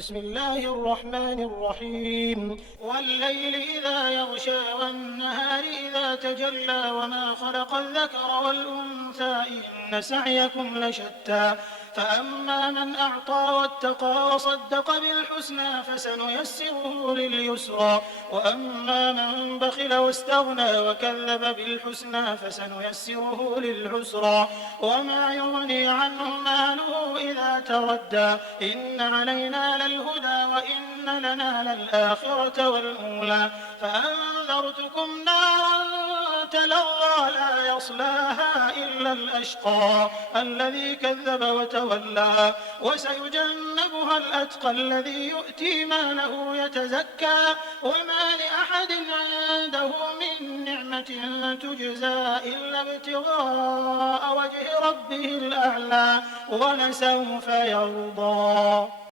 بسم الله الرحمن الرحيم والليل إذا يغشى والنهار إذا تجلى وما خلق الذكر والأنثى إن سعيكم لشتى فأما من أعطى واتقى وصدق بالحسنى فسنيسره لليسرى وأما من بخل واستغنى وكذب بالحسنى فسنيسره للعسرى وما يغني عنه ماله إذا تردى إن علينا للهدى وإن لنا للآخرة والأولى فأنذرتكم نارا تلظى لا يصلاها إلا الأشقى الذي كذب وتولى وسيجنبها الأتقى الذي يؤتي ماله يتزكى وما لأحد عنده من نعمة تجزى إلا ابتغاء وجه ربه الأعلى ولسوف يرضى.